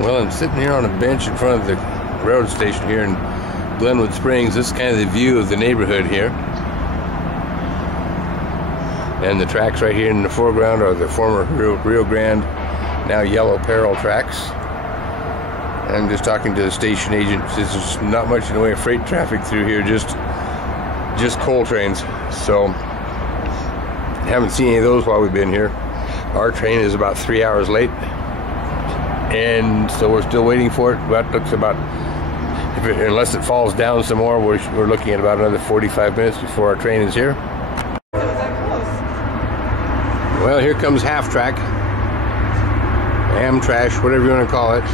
Well, I'm sitting here on a bench in front of the railroad station here in Glenwood Springs. This is kind of the view of the neighborhood here. And the tracks right here in the foreground are the former Rio Grande, now Yellow Peril tracks. I'm just talking to the station agent. There's not much in the way of freight traffic through here, just coal trains. So, haven't seen any of those while we've been here. Our train is about 3 hours late. And so we're still waiting for it. That looks about, unless it falls down some more, we're looking at about another 45 minutes before our train is here. Well, here comes half track, Amtrak, whatever you want to call it.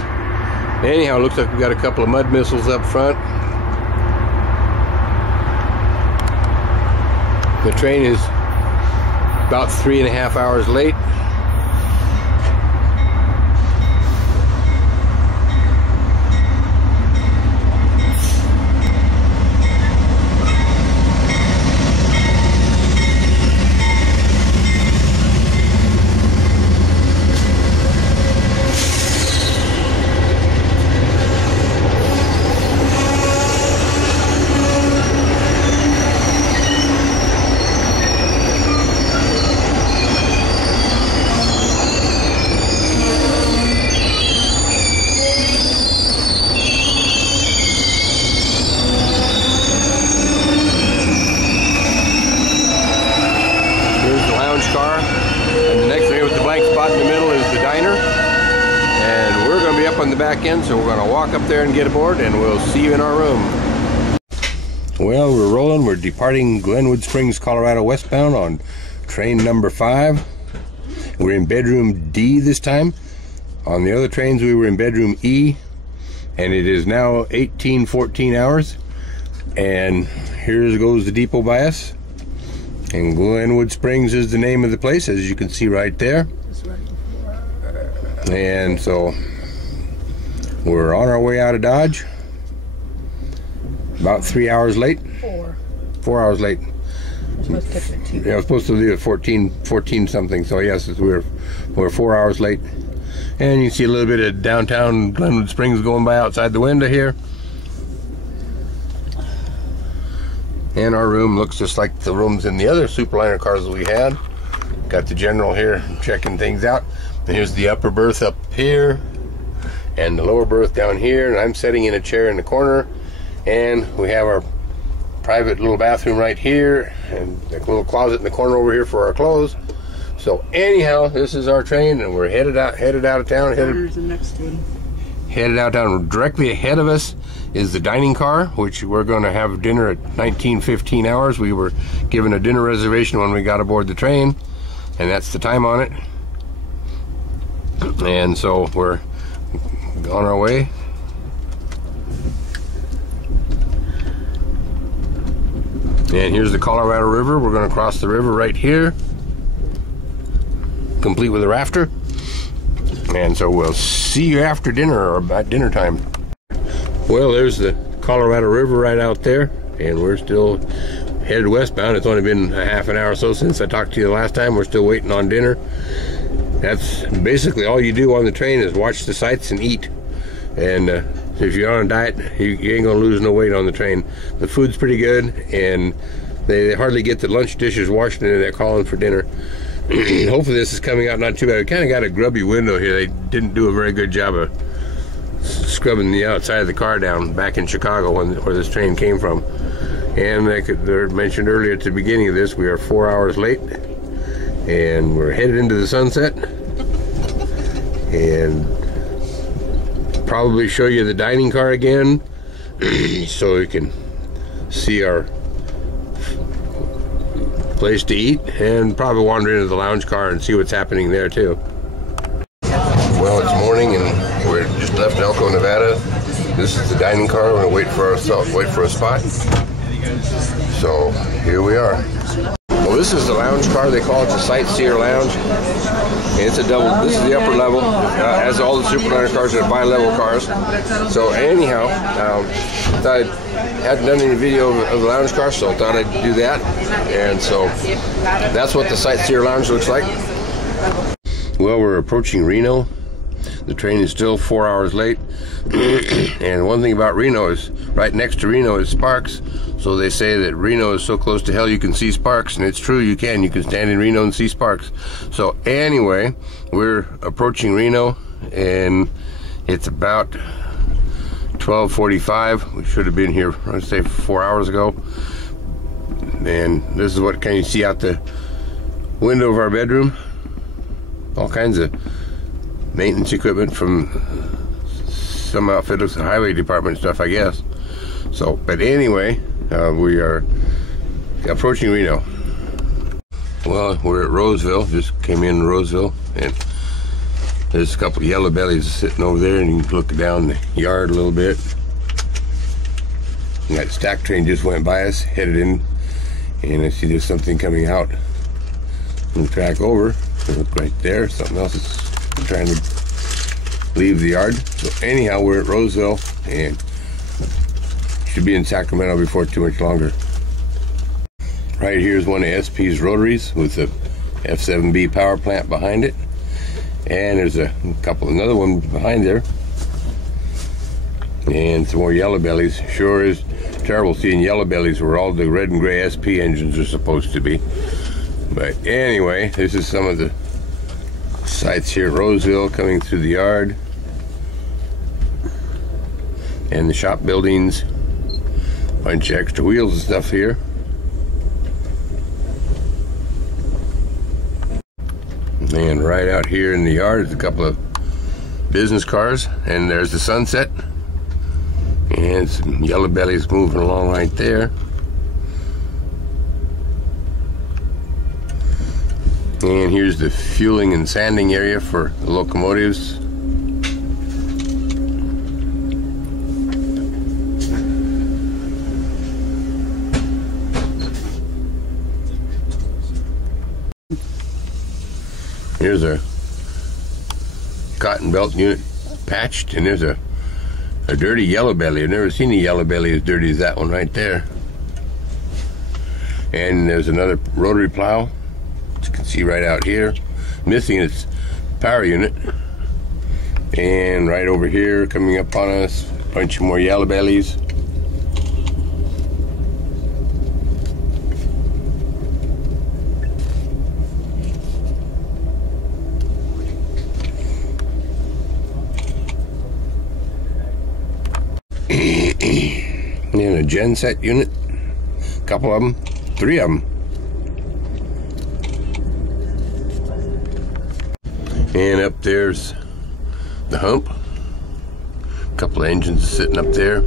Anyhow, it looks like we've got a couple of mud missiles up front. The train is about 3.5 hours late. Car, and the next area with the blank spot in the middle is the diner, and we're going to be up on the back end, so we're going to walk up there and get aboard, and we'll see you in our room. Well, we're rolling. We're departing Glenwood Springs, Colorado westbound on train number 5. We're in bedroom D this time. On the other trains we were in bedroom E, and it is now 18-14 hours, and here goes the depot by us. And Glenwood Springs is the name of the place, as you can see right there. And so we're on our way out of Dodge. About 3 hours late. 4 hours late. Yeah, I was supposed to leave at 14 something. So yes, we're 4 hours late. And you can see a little bit of downtown Glenwood Springs going by outside the window here. And our room looks just like the rooms in the other Superliner cars that we had. Got the general here checking things out. And here's the upper berth up here, and the lower berth down here. And I'm sitting in a chair in the corner. And we have our private little bathroom right here, and a little closet in the corner over here for our clothes. So anyhow, this is our train, and we're headed out of town. Here's the next one. Headed out town. Directly ahead of us is the dining car, which we're going to have dinner at 19-15 hours. We were given a dinner reservation when we got aboard the train, and that's the time on it. And so we're on our way. And here's the Colorado River. We're going to cross the river right here, complete with a rafter. And so we'll see you after dinner, or at dinner time. Well, there's the Colorado River right out there, and we're still headed westbound. It's only been a half an hour or so since I talked to you the last time. We're still waiting on dinner. That's basically all you do on the train, is watch the sights and eat. And if you're on a diet, you ain't gonna lose no weight on the train. The food's pretty good, and they hardly get the lunch dishes washed, and they're calling for dinner. Hopefully this is coming out not too bad. We kind of got a grubby window here. They didn't do a very good job of scrubbing the outside of the car down back in Chicago where this train came from. And like they mentioned earlier at the beginning of this, we are 4 hours late, and we're headed into the sunset, and probably show you the dining car again so you can see our place to eat, and probably wander into the lounge car and see what's happening there too. Well, it's morning, and we're just left Elko, Nevada. This is the dining car. We're gonna wait for a spot. So here we are. Well, this is the lounge car. They call it the Sightseer Lounge. And it's a double. This is the upper level. As all the Superliner cars are bi-level cars. So anyhow, thought I hadn't done any video of the lounge car, so I thought I'd do that. And so that's what the Sightseer Lounge looks like. Well, we're approaching Reno, The train is still 4 hours late. And one thing about Reno is, right next to Reno is Sparks. So they say that Reno is so close to hell you can see sparks, and it's true, you can. You can stand in Reno and see sparks. So anyway, we're approaching Reno, and it's about 12:45. We should have been here, I'd say, 4 hours ago. And this is what can you see out the window of our bedroom. All kinds of maintenance equipment from some outfit of the highway department stuff, I guess. So, but anyway, we are approaching Reno. Well, we're at Roseville. Just came in Roseville, and there's a couple of yellow bellies sitting over there, and you can look down the yard a little bit. And that stack train just went by us, headed in, and I see there's something coming out from the track over. Look right there. Something else is trying to leave the yard. So anyhow, we're at Roseville, and should be in Sacramento before too much longer. Right here is one of SP's rotaries with the F7B power plant behind it, and there's another one behind there, and some more yellow bellies. Sure is terrible seeing yellow bellies where all the red and gray SP engines are supposed to be. But anyway, this is some of the sights here at Roseville coming through the yard, and the shop buildings. Bunch of extra wheels and stuff here. And right out here in the yard is a couple of business cars, and there's the Sunset, and some yellow bellies moving along right there. And here's the fueling and sanding area for the locomotives. Here's a cotton belt unit patched, and there's a dirty yellow belly. I've never seen a yellow belly as dirty as that one right there. And there's another rotary plow, you can see right out here, missing its power unit. And right over here, coming up on us, a bunch of more yellow bellies. And a genset unit, a couple of them, 3 of them. And up there's the hump, a couple of engines sitting up there.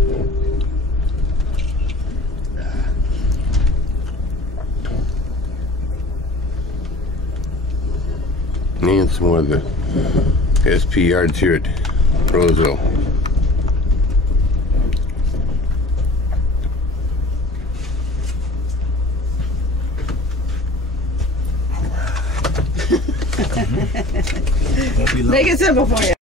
And some more of the SP yards here at Roseville. Make it simple for you.